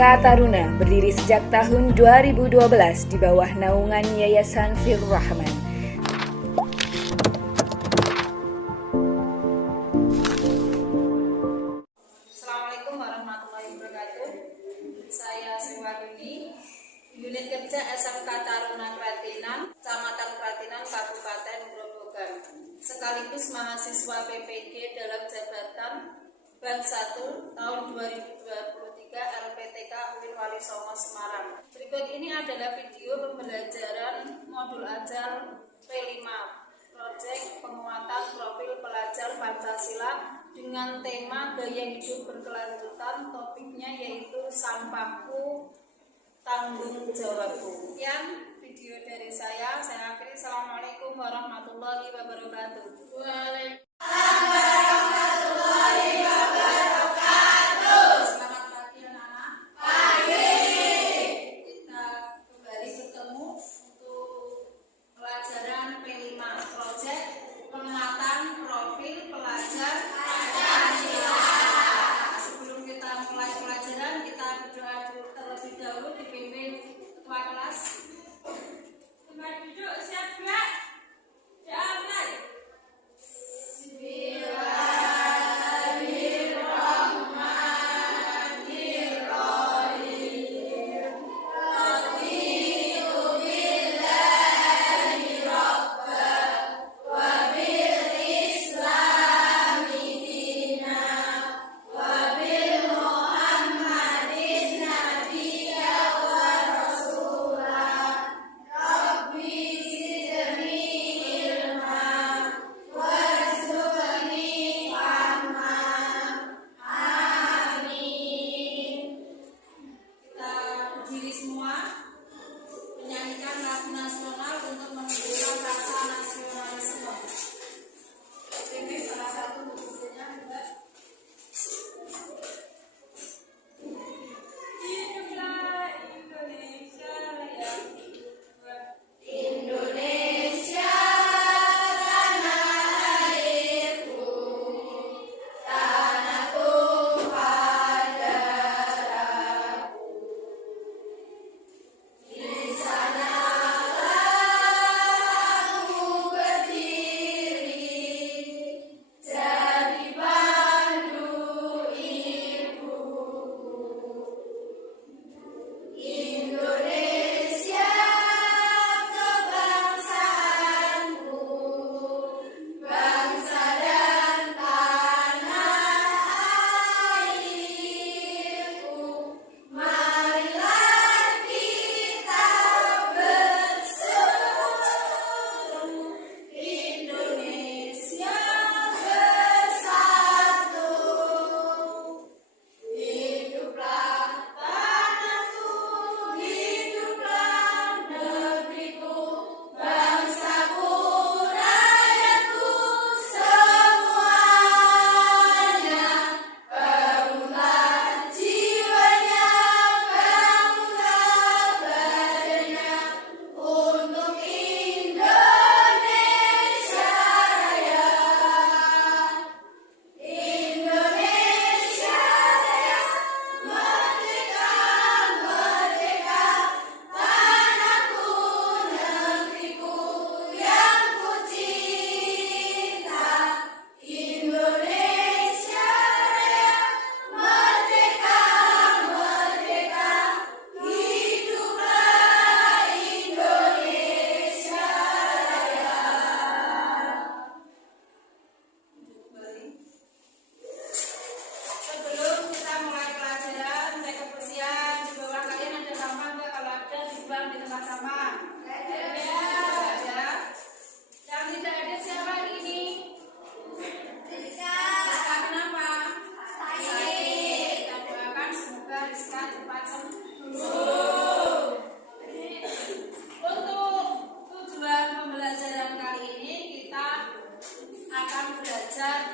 SMK Taruna berdiri sejak tahun 2012 di bawah naungan Yayasan Fir Rahman. Assalamualaikum warahmatullahi wabarakatuh. Saya Sri Wahyuni, unit kerja SMK Taruna Kratinan, Kecamatan Kratinan, Kabupaten Grobogan, sekaligus mahasiswa PPG dalam jabatan Band 1 tahun 2023 LPTK UIN Wali Songo Semarang. Berikut ini adalah video pembelajaran modul ajar P5 Proyek Penguatan Profil Pelajar Pancasila dengan tema Gaya Hidup Berkelanjutan. Topiknya yaitu Sampahku Tanggung Jawabku. Sekian video dari saya akhiri. Assalamualaikum warahmatullahi wabarakatuh. Waalaikumsalam.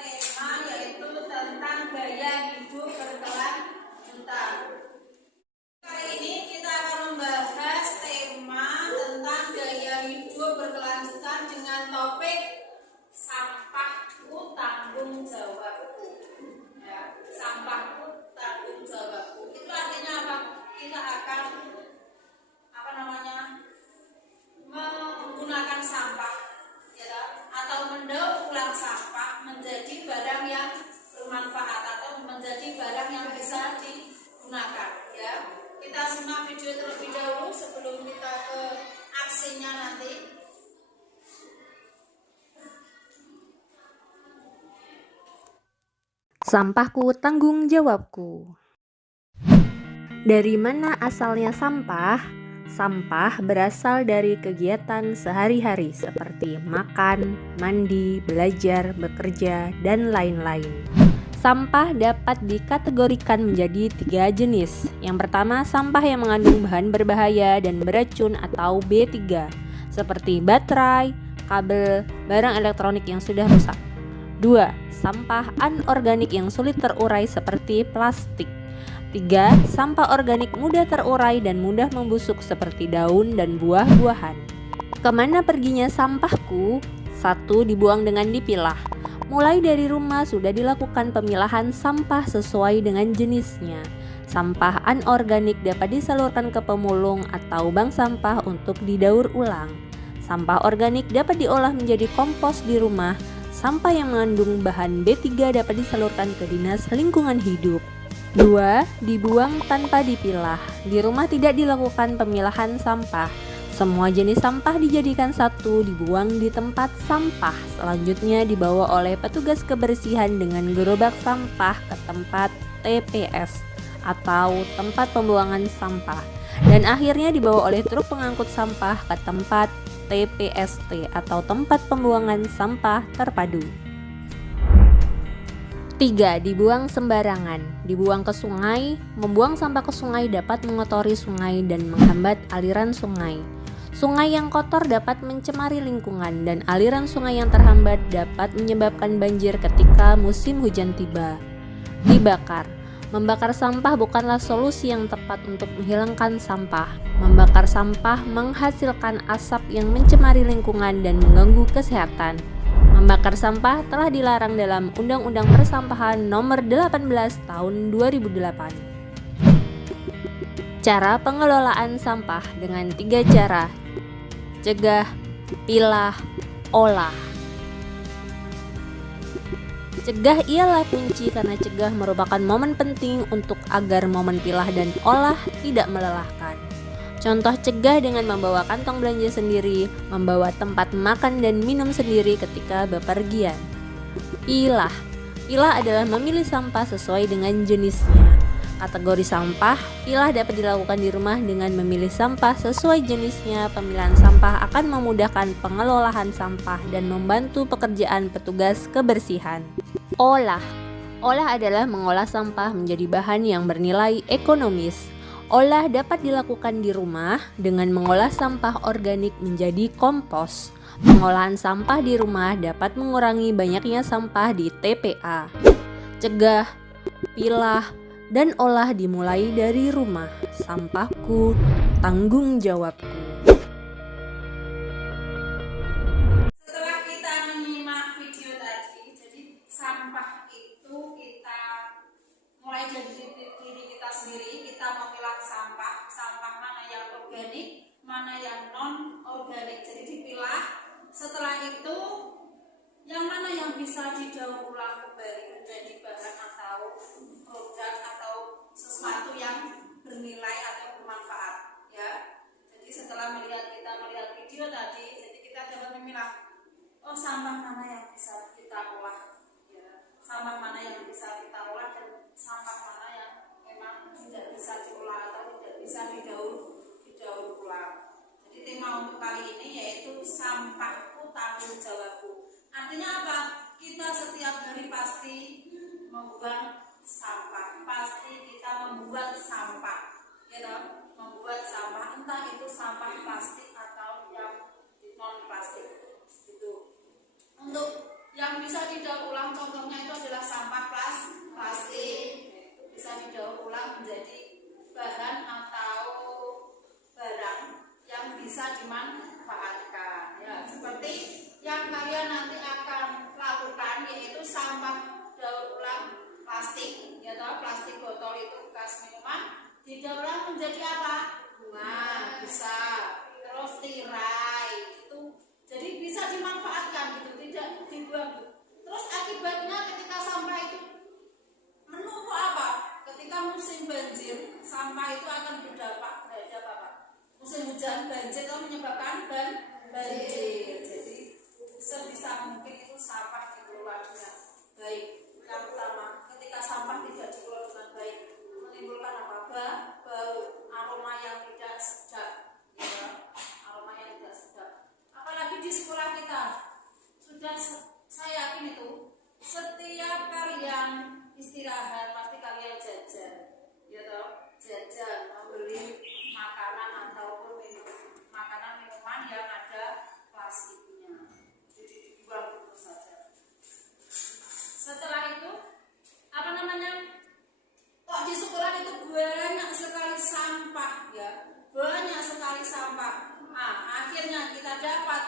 Tema yaitu tentang gaya hidup berkelanjutan. Kali ini kita akan membahas tema tentang gaya hidup berkelanjutan dengan topik sampahku tanggung jawabku. Ya, sampahku tanggung jawabku. Itu artinya apa? mengolah sampah menjadi barang yang bermanfaat atau menjadi barang yang bisa digunakan, ya. Kita simak video terlebih dahulu sebelum kita ke aksinya nanti. Sampahku tanggung jawabku. Dari mana asalnya sampah? Sampah berasal dari kegiatan sehari-hari seperti makan, mandi, belajar, bekerja, dan lain-lain. Sampah dapat dikategorikan menjadi 3 jenis. Yang pertama, sampah yang mengandung bahan berbahaya dan beracun atau B3, seperti baterai, kabel, barang elektronik yang sudah rusak. 2. Sampah anorganik yang sulit terurai seperti plastik. 3. Sampah organik mudah terurai dan mudah membusuk seperti daun dan buah-buahan. Kemana perginya sampahku? 1. Dibuang dengan dipilah. Mulai dari rumah sudah dilakukan pemilahan sampah sesuai dengan jenisnya. Sampah anorganik dapat disalurkan ke pemulung atau bank sampah untuk didaur ulang. Sampah organik dapat diolah menjadi kompos di rumah. Sampah yang mengandung bahan B3 dapat disalurkan ke Dinas Lingkungan Hidup. 2. Dibuang tanpa dipilah. Di rumah tidak dilakukan pemilahan sampah. Semua jenis sampah dijadikan satu, dibuang di tempat sampah. Selanjutnya dibawa oleh petugas kebersihan dengan gerobak sampah ke tempat TPS atau tempat pembuangan sampah. Dan akhirnya dibawa oleh truk pengangkut sampah ke tempat TPST atau tempat pembuangan sampah terpadu. 3. Dibuang sembarangan. Dibuang ke sungai. Membuang sampah ke sungai dapat mengotori sungai dan menghambat aliran sungai. Sungai yang kotor dapat mencemari lingkungan dan aliran sungai yang terhambat dapat menyebabkan banjir ketika musim hujan tiba. Dibakar. Membakar sampah bukanlah solusi yang tepat untuk menghilangkan sampah. Membakar sampah menghasilkan asap yang mencemari lingkungan dan mengganggu kesehatan. Membakar sampah telah dilarang dalam Undang-Undang Persampahan Nomor 18 Tahun 2008. Cara pengelolaan sampah dengan 3 cara: cegah, pilah, olah. Cegah ialah kunci karena cegah merupakan momen penting untuk agar momen pilah dan olah tidak melelahkan. Contoh cegah dengan membawa kantong belanja sendiri, membawa tempat makan dan minum sendiri ketika bepergian. Pilah. Pilah adalah memilih sampah sesuai dengan jenisnya. Kategori sampah, pilah dapat dilakukan di rumah dengan memilih sampah sesuai jenisnya. Pemilihan sampah akan memudahkan pengelolaan sampah dan membantu pekerjaan petugas kebersihan. Olah. Olah adalah mengolah sampah menjadi bahan yang bernilai ekonomis. Olah dapat dilakukan di rumah dengan mengolah sampah organik menjadi kompos. Pengolahan sampah di rumah dapat mengurangi banyaknya sampah di TPA. Cegah, pilah, dan olah dimulai dari rumah. Sampahku tanggung jawabku. Setelah kita menyimak video tadi, jadi sampah itu kita mulai dari diri kita sendiri, kita memilah sampah, sampah mana yang organik, mana yang non organik, jadi dipilah. Setelah itu yang mana yang bisa didaur ulang kembali menjadi bahan atau produk atau sesuatu yang bernilai atau bermanfaat, ya. Jadi setelah kita melihat video tadi, jadi kita dapat memilah, oh sampah mana yang bisa kita olah, ya. Sampah mana yang bisa kita olah dan sampah mana yang memang tidak bisa diolah atau tidak bisa didaur ulang. Jadi tema untuk kali ini yaitu sampahku tanggung jawabku. Artinya apa? Kita setiap hari pasti membuang sampah, pasti kita membuat sampah, gitu. Membuat sampah, entah itu sampah plastik atau yang non plastik, gitu. Untuk yang bisa didaur ulang contohnya itu adalah sampah plastik, bisa didaur ulang menjadi bahan atau barang yang bisa dimanfaatkan, ya. Seperti yang kalian nanti akan lakukan yaitu sampah daur ulang plastik, ya toh, plastik botol itu bekas minuman didaur ulang menjadi apa? Bunga, bisa, terus tirai itu, jadi bisa dimanfaatkan gitu, tidak dibuang. musim hujan banjir itu menyebabkan banjir. Jadi sebisa mungkin itu sampah dikelola dengan baik. Yang pertama, ketika sampah tidak dikelola dengan baik, menimbulkan apa? Bau, aroma yang tidak sedap, ya, aroma yang tidak sedap. Apalagi di sekolah kita sudah saya yakin itu setiap kalian istirahat pasti kalian jajan, ya toh, jajan membeli makanan ataupun minuman yang ada plastiknya, jadi dibuang begitu saja. Setelah itu apa namanya? Kok di sekolah itu banyak sekali sampah, ya, banyak sekali sampah. Nah, akhirnya kita dapat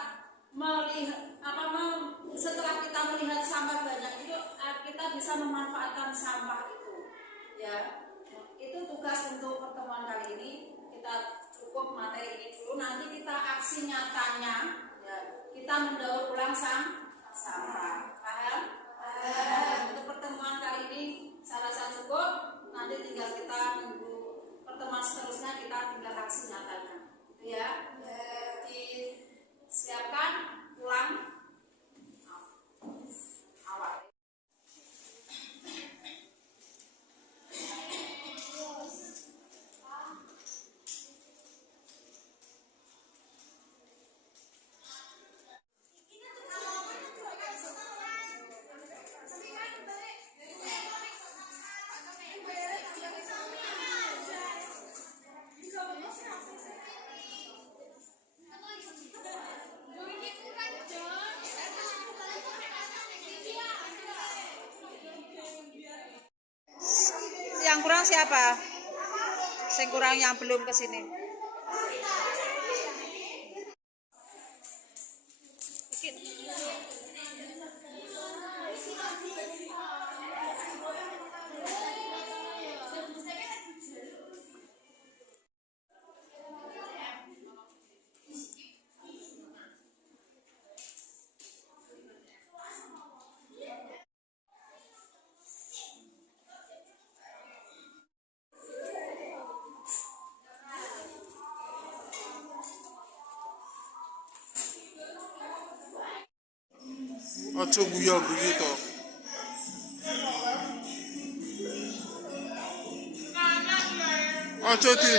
melihat setelah kita melihat sampah banyak itu kita bisa memanfaatkan sampah itu, ya. Itu tugas untuk pertemuan kali ini. Kita cukup materi ini dulu, nanti kita aksi nyatanya, ya, kita mendaur ulang sampah. Paham? Untuk pertemuan kali ini saya rasa cukup. Nanti tinggal kita menunggu pertemuan seterusnya, kita tinggal aksi nyatanya, gitu ya. Disiapkan pulang awal. Yang kurang siapa? Yang kurang yang belum kesini. Aja guyu-guyu to. Aja di